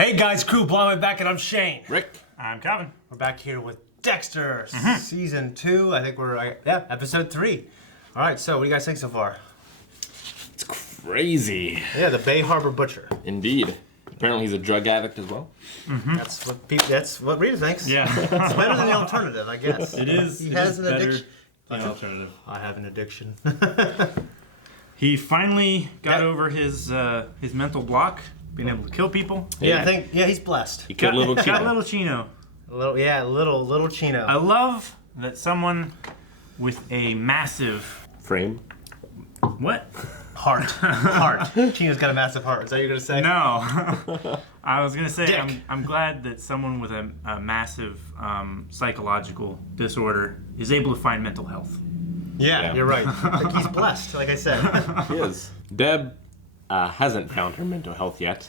Hey guys, crew, blowing back, and I'm Shane. Rick. I'm Calvin. We're back here with Dexter, season 2. I think we're episode 3. All right, so what do you guys think so far? It's crazy. Yeah, the Bay Harbor Butcher. Indeed. Apparently he's a drug addict as well. Mm-hmm. That's what Rita thinks. Yeah. It's better than the alternative, I guess. It is. He has an addiction. An alternative. I have an addiction. He finally got over his mental block, being able to kill people. Yeah, I think he's blessed. He killed little Got Chino. little Chino. Little Chino. I love that someone with a massive Frame. what? Heart. Chino's got a massive heart. Is that what you're gonna say? No. I was gonna say Dick. I'm glad that someone with a massive psychological disorder is able to find mental health. Yeah, you're right. Like he's blessed, like I said. He is. Deb hasn't found her mental health yet.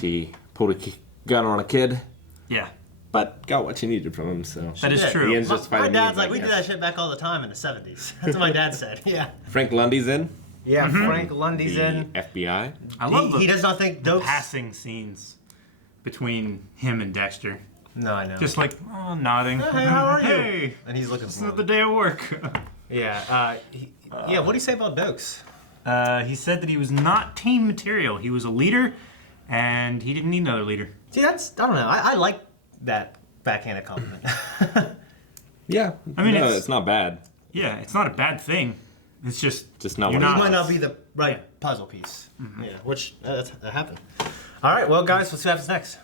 She pulled a gun on a kid, Yeah, but got what she needed from him, so. that is Yeah. true. He ends just My fighting dad's me, like, we did that shit back all the time in the 70s. That's what my dad said. Yeah. Frank Lundy's in. Yeah, Frank Lundy's The in. FBI. I love He does not think Dokes. passing scenes between him and Dexter. No, I know. Just like nodding. Hey, how are you? Hey, And he's looking it's for another him. day at work. Yeah. What do you say about Dokes? He said that he was not team material. He was a leader, and he didn't need another leader. See, I don't know. I like that backhanded compliment. Yeah. I mean, no, it's- it's not bad. Yeah, it's not a bad thing. It's just Not You're what He not- might not be the right puzzle piece. Yeah, which that happened. All right, well, guys, let's see what happens next.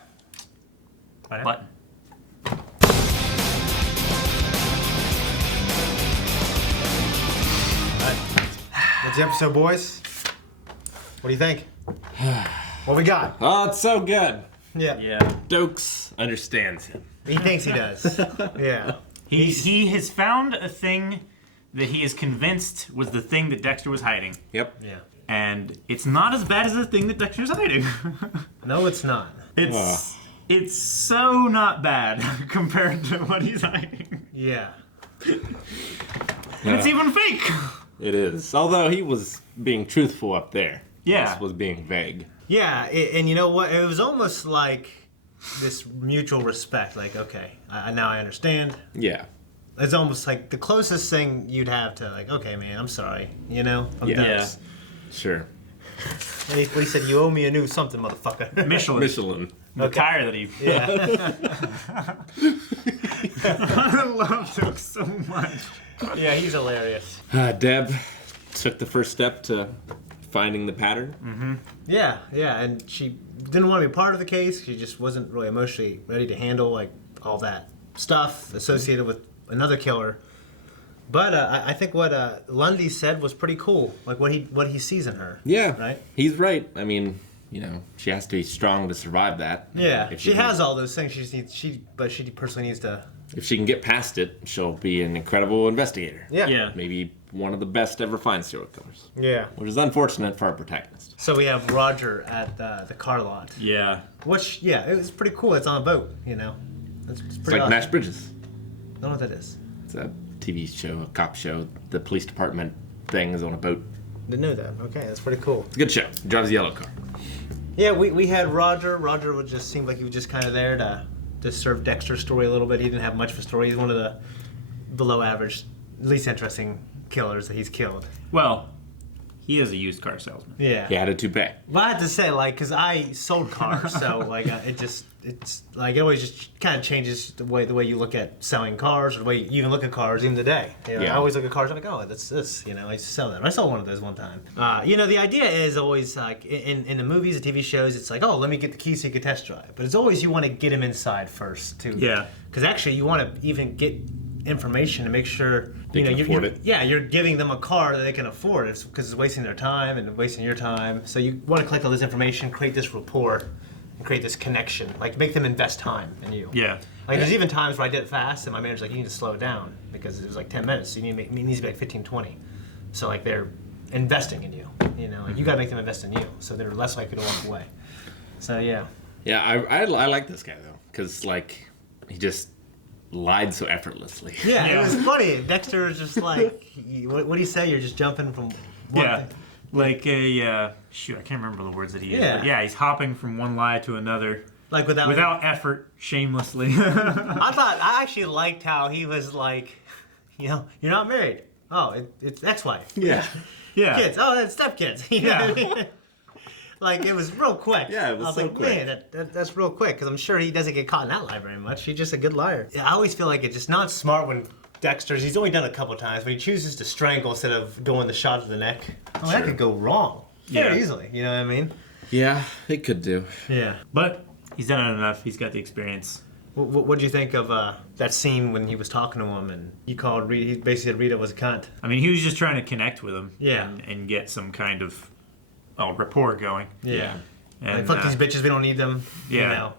button. That's the episode, boys. What do you think? What we got? Oh, it's so good. Yeah. Yeah, Dokes understands him. He thinks he does. Yeah. he has found a thing that he is convinced was the thing that Dexter was hiding, Yep. Yeah. and it's not as bad as the thing that Dexter's hiding. No, it's not. It's so not bad compared to what he's hiding. Yeah. And it's even fake. It is. Although he was being truthful up there. Yeah. This was being vague. Yeah, and you know what? It was almost like this mutual respect. Like, okay, now I understand. Yeah. It's almost like the closest thing you'd have to, like, okay, man, I'm sorry. You know? From Yeah. Dokes. Sure. And he said, you owe me a new something, motherfucker. Michelin. The Okay. tire that he. Yeah. I love Doug so much. Yeah, he's hilarious. Deb took the first step to finding the pattern. Yeah, and she didn't want to be part of the case. She just wasn't really emotionally ready to handle, like, all that stuff associated with another killer. But I think what Lundy said was pretty cool. Like what he sees in her. Yeah. Right? He's right. I mean, she has to be strong to survive that. Yeah. If She can- has all those things. But she personally needs to. If she can get past it, she'll be an incredible investigator. Yeah. Yeah. Maybe one of the best ever find serial killers. Yeah. Which is unfortunate for our protagonist. So we have Roger at the car lot. Yeah. Which, yeah, it was pretty cool. It's on a boat, you know. It's It's pretty like awesome. Nash Bridges. I don't know what that is. It's a TV show, a cop show. The police department thing is on a boat. Didn't know that. Okay, that's pretty cool. It's a good show. He drives a yellow car. Yeah, we had Roger. Roger would just seem like he was just kind of there to serve Dexter's story a little bit. He didn't have much of a story. He's one of the below average, least interesting killers that he's killed. Well, he is a used car salesman. Yeah. He had a toupee. Well, I had to say, like, because I sold cars, so like it's like it always just kind of changes the way you look at selling cars, or the way you even look at cars even today. You know, Yeah. I always look at cars. I'm like, oh, that's this. You know, I used to sell that. I sold one of those one time. The idea is always like in the movies, the TV shows, it's like, oh, let me get the keys so you can test drive. But it's always you want to get him inside first too. Yeah. Because actually, you want to even get information to make sure They can afford it. Yeah, you're giving them a car that they can afford. It's because it's wasting their time and wasting your time. So you want to collect all this information, create this rapport, and create this connection. Like make them invest time in you. Yeah. Like there's even times where I did it fast, and my manager's like, "You need to slow it down because it was like 10 minutes. So you need to make, it needs to be like 15, 20." So like they're investing in you. You know, like you got to make them invest in you, so they're less likely to walk away. So yeah. Yeah, I like this guy, though. Because, like, he just lied so effortlessly. Yeah, Yeah. it was funny. Dexter was just like, what do you say? You're just jumping from one Yeah. thing. Like a shoot, I can't remember the words that he used. Yeah. But yeah, he's hopping from one lie to another. Like without effort, shamelessly. I actually liked how he was like, you're not married. Oh, it's ex-wife. Yeah. Yeah. Kids. Oh, that's stepkids. You know what I mean? Like, it was real quick. Yeah, it was I was so like, quick. man, that's real quick, because I'm sure he doesn't get caught in that lie very much. He's just a good liar. Yeah, I always feel like it's just not smart when he's only done it a couple times, but he chooses to strangle instead of going the shot to the neck. Oh, that could go wrong very easily. You know what I mean? Yeah, it could do. Yeah. But he's done it enough. He's got the experience. What do you think of that scene when he was talking to him and he called Rita? He basically said Rita was a cunt. I mean, he was just trying to connect with him. Yeah. And get some kind of rapport going. Yeah. And Like, fuck these bitches, we don't need them. Yeah. You know.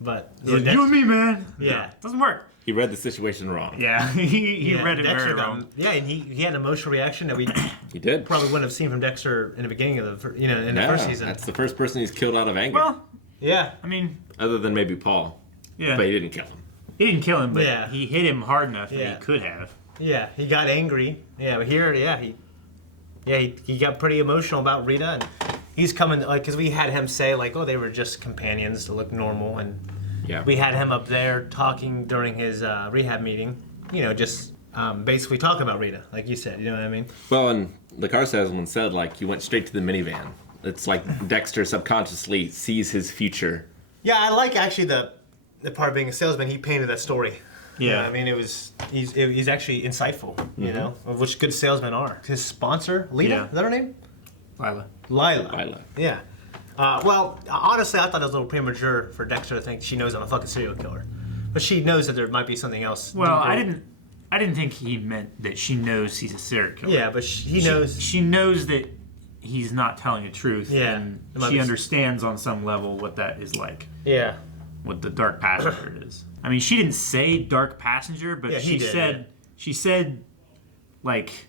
But he's like, you and me, man. Yeah. No, doesn't work. He read the situation wrong. Yeah, he read it Dexter very got wrong. him. Yeah, and he had an emotional reaction that we He did. probably wouldn't have seen from Dexter in the beginning of the in the first season. That's the first person he's killed out of anger. Well, Yeah. I mean, Other than maybe Paul. yeah. But he didn't kill him. He didn't kill him, but Yeah. he hit him hard enough that Yeah. he could have. Yeah, he got angry. Yeah, but here, he got pretty emotional about Rita, and he's coming like because we had him say like, oh, they were just companions to look normal, and Yeah. we had him up there talking during his rehab meeting. Just basically talking about Rita, like you said. You know what I mean? Well, and the car salesman said, like, you went straight to the minivan. It's like Dexter subconsciously sees his future. Yeah, I like actually the part of being a salesman. He painted that story. You know Yeah. what I mean, he's actually insightful. You know, of which good salesmen are. His sponsor, Lita, Yeah. is that her name? Lila. Lila. Yeah. Well, honestly, I thought it was a little premature for Dexter to think she knows I'm a fucking serial killer, but she knows that there might be something else. Well, deeper. I didn't think he meant that she knows he's a serial killer. Yeah, but he knows. She knows that he's not telling the truth. Yeah. And It might she be- understands on some level what that is like. Yeah. What the dark passenger is. I mean, she didn't say dark passenger, but Yeah, he did, she said like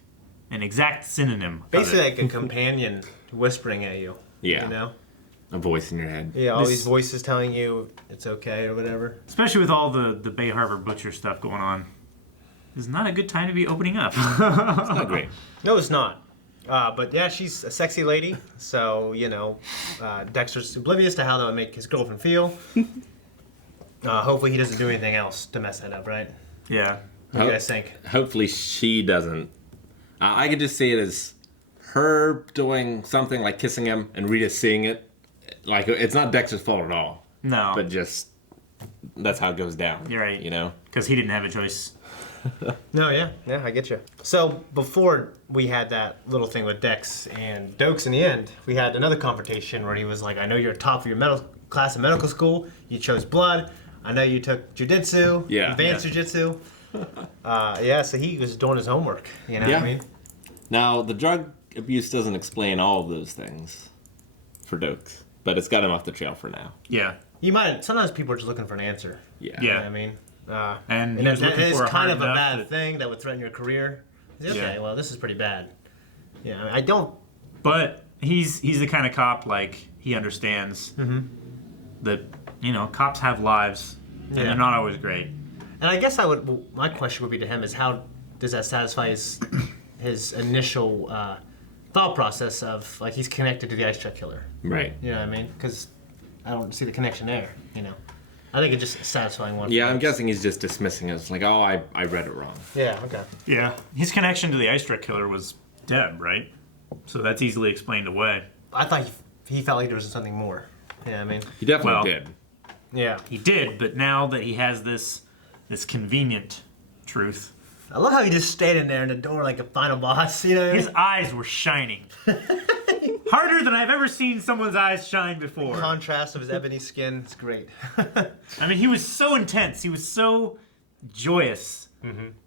an exact synonym. of Basically, it. like a companion whispering at you. Yeah. You know. A voice in your head. Yeah, all This- these voices telling you it's okay or whatever. Especially with all the Bay Harbor Butcher stuff going on. This is not a good time to be opening up. It's not great. No, it's not. But yeah, she's a sexy lady, so Dexter's oblivious to how that would make his girlfriend feel. Hopefully, he doesn't do anything else to mess that up, right? Yeah. What do you guys think? Hopefully she doesn't. I could just see it as her doing something like kissing him and Rita seeing it. Like, it's not Dexter's fault at all. No. But just, that's how it goes down. You're right. You know? Because he didn't have a choice. No, yeah, I get you. So before we had that little thing with Dex and Dokes in the end, we had another confrontation where he was like, "I know you're top of your class in medical school. You chose blood. I know you took jujitsu, Yeah. advanced jujitsu." So he was doing his homework. You know what I mean? Now, the drug abuse doesn't explain all of those things for Dokes, but it's got him off the trail for now. Yeah. Sometimes people are just looking for an answer. Yeah. You know Yeah. what I mean? And he And was that looking is for a kind hard of a enough bad that- thing that would threaten your career. Okay, Yeah. well, this is pretty bad. Yeah, I don't. But he's the kind of cop, like, he understands that, cops have lives, and Yeah. they're not always great. And I guess my question would be to him is how does that satisfy his initial thought process of like he's connected to the ice truck killer? Right. You know what I mean? Because I don't see the connection there. I think it's just satisfying one. Yeah, I'm guessing he's just dismissing it. It's like, oh, I read it wrong. Yeah. Okay. Yeah. His connection to the ice truck killer was Deb, right? So that's easily explained away. I thought he felt like there was something more. You know what I mean? He definitely Well- did. Yeah. He did, but now that he has this convenient truth, I love how he just stayed in there in the door like a final boss. You know what I mean? his eyes were shining. Harder than I've ever seen someone's eyes shine before. Contrast of his ebony skin. It's great. I mean, he was so intense. He was so joyous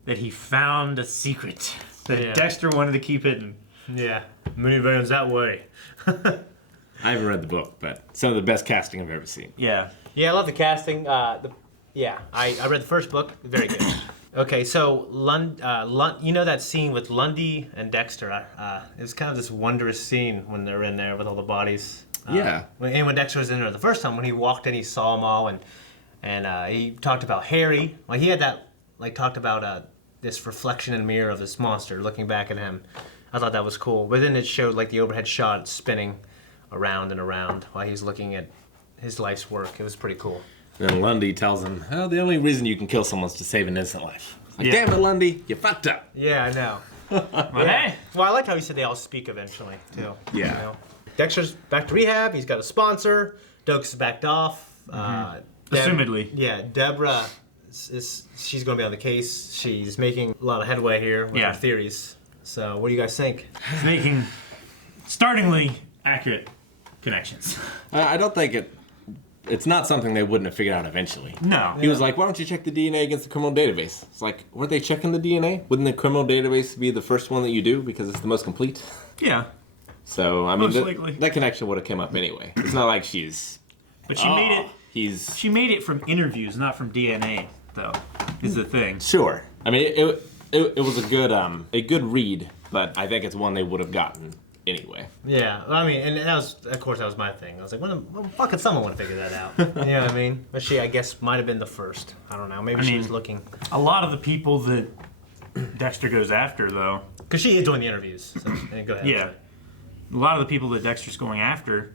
that he found a secret that Yeah. Dexter wanted to keep hidden. Yeah. Minivans that way. I haven't read the book, but some of the best casting I've ever seen. Yeah. Yeah, I love the casting. I read the first book. Very good. Okay, so that scene with Lundy and Dexter. It was kind of this wondrous scene when they're in there with all the bodies. Yeah. When Dexter was in there the first time, when he walked in, he saw them all, and he talked about Harry. Like he had that, like talked about this reflection in the mirror of this monster looking back at him. I thought that was cool. But then it showed like the overhead shot spinning around and around while he's looking at his life's work. It was pretty cool. And Lundy tells him, "Oh, the only reason you can kill someone is to save an innocent life." Like, Yeah. damn it, Lundy, you fucked up. Yeah, I know. But hey, Well, I like how he said they all speak eventually, too. Yeah. You know? Dexter's back to rehab. He's got a sponsor. Dokes is backed off. assumedly. Yeah, Deborah, she's going to be on the case. She's making a lot of headway here with Yeah. her theories. So what do you guys think? He's making startlingly accurate connections. I don't think it's not something they wouldn't have figured out eventually. No. He was like, "Why don't you check the DNA against the criminal database?" It's like, were they checking the DNA? Wouldn't the criminal database be the first one that you do because it's the most complete? Yeah. So, I mean, Most likely. that connection would have come up anyway. It's not like she's... But she made it. He's... She made it from interviews, not from DNA, though. Is the thing. Sure. I mean, it was a good read, but I think it's one they would have gotten anyway. Yeah, I mean, and that was, of course, that was my thing. I was like, well, fucking someone would have figured that out. You know what I mean? But she, I guess, might have been the first. I don't know. Maybe she was looking. A lot of the people that Dexter goes after, though. Because she is doing the interviews. So, go ahead. Yeah. A lot of the people that Dexter's going after,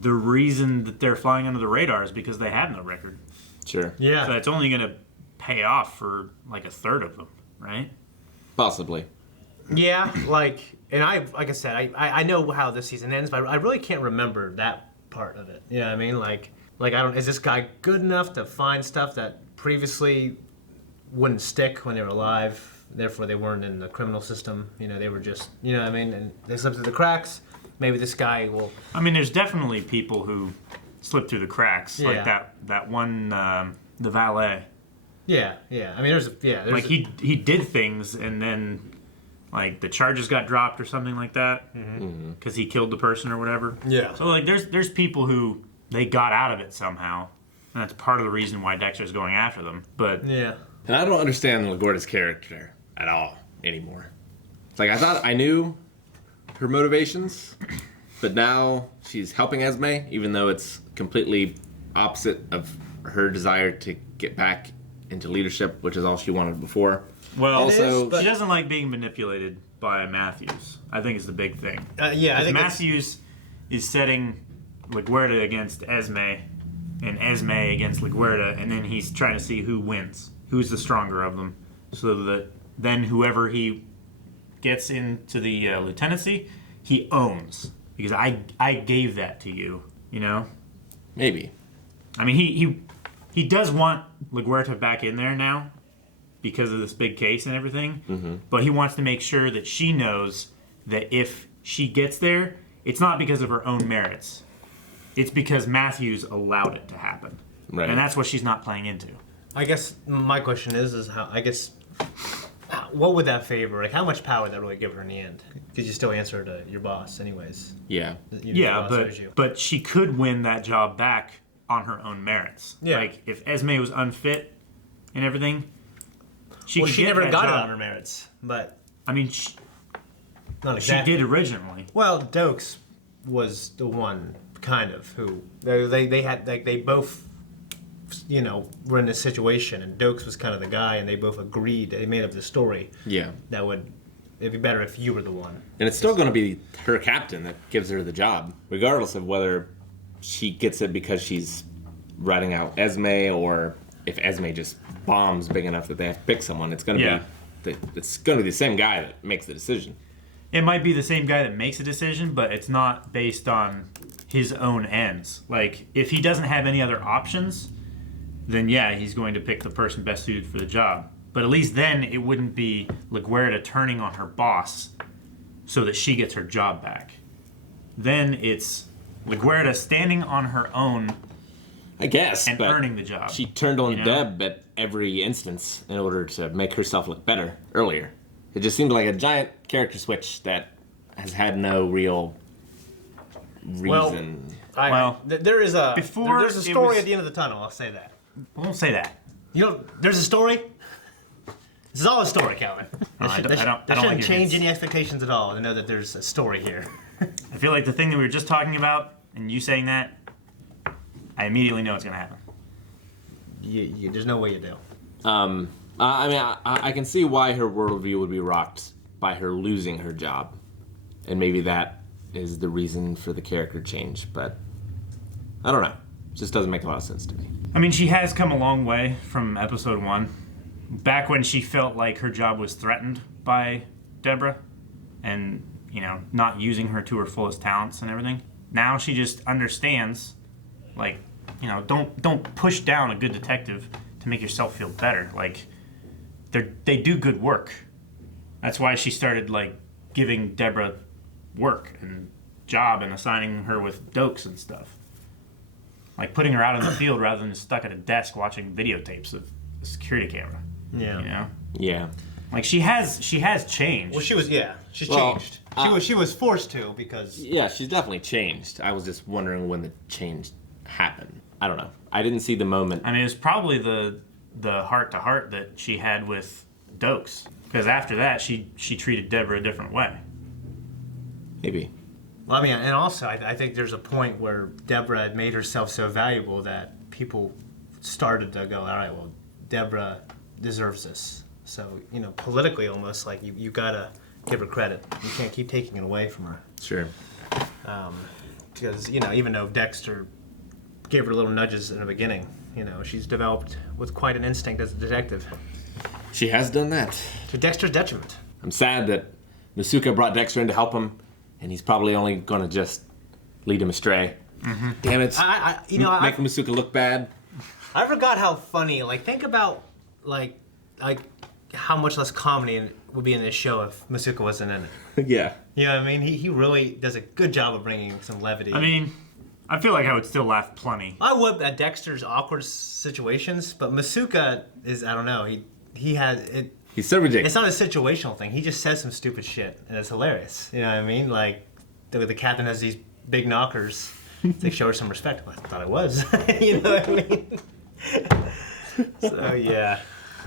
the reason that they're flying under the radar is because they have no record. Sure. Yeah. So it's only going to pay off for like a third of them, right? Possibly. Yeah, like I said, I know how this season ends, but I really can't remember that part of it. You know what I mean? Like I don't. Is this guy good enough to find stuff that previously wouldn't stick when they were alive? Therefore, they weren't in the criminal system. You know, they were just. You know what I mean? And they slipped through the cracks. Maybe this guy will. I mean, there's definitely people who slip through the cracks, like that one, the valet. Yeah. I mean, there's Like he did things and then like the charges got dropped or something like that because he killed the person or whatever. Yeah. So like there's people who they got out of it somehow, and that's part of the reason why Dexter's going after them. But Yeah. And I don't understand LaGuardia's character at all anymore. It's like, I thought I knew her motivations, but now she's helping Esme, even though it's completely opposite of her desire to get back into leadership, which is all she wanted before. well, Also, she doesn't like being manipulated by Matthews. I think is the big thing. Yeah. I think Matthews is setting LaGuardia against Esme, and Esme against LaGuardia, and then he's trying to see who wins, who's the stronger of them, so that then whoever he gets into the lieutenancy, he owns, because I gave that to you, you know. maybe. I mean, he does want LaGuardia back in there now because of this big case and everything, but he wants to make sure that she knows that if she gets there, it's not because of her own merits. It's because Matthews allowed it to happen. Right. And that's what she's not playing into. I guess my question is how, I guess, what would that favor? Like, how much power would that really give her in the end? Because you still answer to your boss anyways. Yeah. Your boss owes you. but she could win that job back on her own merits. Yeah. Like, if Esme was unfit and everything, she could She get never that got it job. on her merits, but I mean, not she exactly. did originally. Well, Dokes was the one kind of who they had they both, you know, were in this situation, and Dokes was kind of the guy, and they both agreed. They made up the story. Yeah. That it'd be better if you were the one. And it's still going to be her captain that gives her the job, regardless of whether she gets it because she's writing out Esme, or if Esme just bombs big enough that they have to pick someone. It's going to be it's going to be the same guy that makes the decision. It might be the same guy that makes a decision, but it's not based on his own ends. Like, if he doesn't have any other options, then yeah, he's going to pick the person best suited for the job. But at least then it wouldn't be LaGuardia turning on her boss so that she gets her job back. Then it's LaGuardia standing on her own I guess, and but earning the job. she turned on you know? Deb at every instance in order to make herself look better earlier. It just seemed like a giant character switch that has had no real reason. There is a Before there's a it story was- at the end of the tunnel. I'll say that. I won't say that. You know, there's a story. This is all a story, Calvin. No, I don't That like shouldn't your change hints. any expectations at all to know that there's a story here. I feel like the thing that we were just talking about, and you saying that, I immediately know it's going to happen. There's no way you do. I mean, I can see why her worldview would be rocked by her losing her job. And maybe that is the reason for the character change. But I don't know. It just doesn't make a lot of sense to me. I mean, she has come a long way from episode 1. Back when she felt like her job was threatened by Deborah and, not using her to her fullest talents and everything. Now she just understands, like, don't push down a good detective to make yourself feel better. Like, they do good work. That's why she started, like, giving Deborah work and job and assigning her with dokes and stuff. Like putting her out in the field rather than stuck at a desk watching videotapes of a security camera. Yeah. Yeah. Like she has changed. Well, she's changed. She was forced to because. Yeah, she's definitely changed. I was just wondering when the change happened. I don't know. I didn't see the moment. I mean, it was probably the heart-to-heart that she had with Dokes. Because after that, she treated Deborah a different way. Maybe. Well, I mean, and also, I think there's a point where Deborah had made herself so valuable that people started to go, all right, well, Deborah deserves this. So, politically almost, like, you gotta give her credit. You can't keep taking it away from her. Sure. Because, even though Dexter gave her little nudges in the beginning, she's developed with quite an instinct as a detective. She has done that. To Dexter's detriment. I'm sad that Masuka brought Dexter in to help him, and he's probably only going to just lead him astray. Mm-hmm. Damn it. Make Masuka look bad. I forgot how funny, like, think about, like how much less comedy would be in this show if Masuka wasn't in it. Yeah. You know what I mean? He really does a good job of bringing some levity. I mean, I feel like I would still laugh plenty. I would at Dexter's awkward situations, but Masuka is, I don't know, he has it. He's so ridiculous. It's not a situational thing. He just says some stupid shit, and it's hilarious. You know what I mean? Like, the captain has these big knockers. They show her some respect. Well, I thought I was. You know what I mean? So, yeah.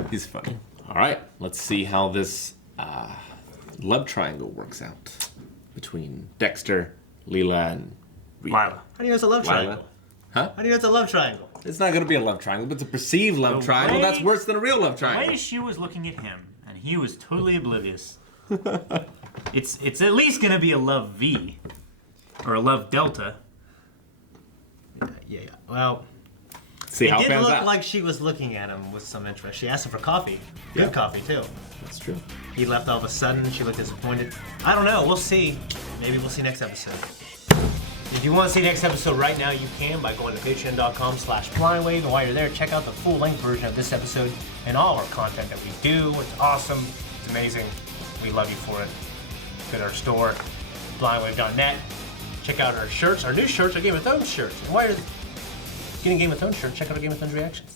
He's funny. All right, let's see how this love triangle works out between Dexter, Leela, and Rita. Lila. How do you know it's a love triangle? Lila? Huh? How do you know it's a love triangle? It's not going to be a love triangle, but it's a perceived love The triangle. way- That's worse than a real love The triangle. way she was looking at him, and he was totally oblivious. It's at least gonna be a love V, or a love delta. Yeah. Well, See how it it did pans look out. like she was looking at him with some interest. She asked him for coffee. Good coffee, too. That's true. He left all of a sudden. She looked disappointed. I don't know. We'll see. Maybe we'll see next episode. If you want to see next episode right now, you can by going to patreon.com/blindwave. And while you're there, check out the full-length version of this episode and all our content that we do. It's awesome. It's amazing. We love you for it. Go to our store, blindwave.net. Check out our shirts, our new shirts, our Game of Thrones shirts. And while you're getting Game of Thrones shirts, check out our Game of Thrones reactions.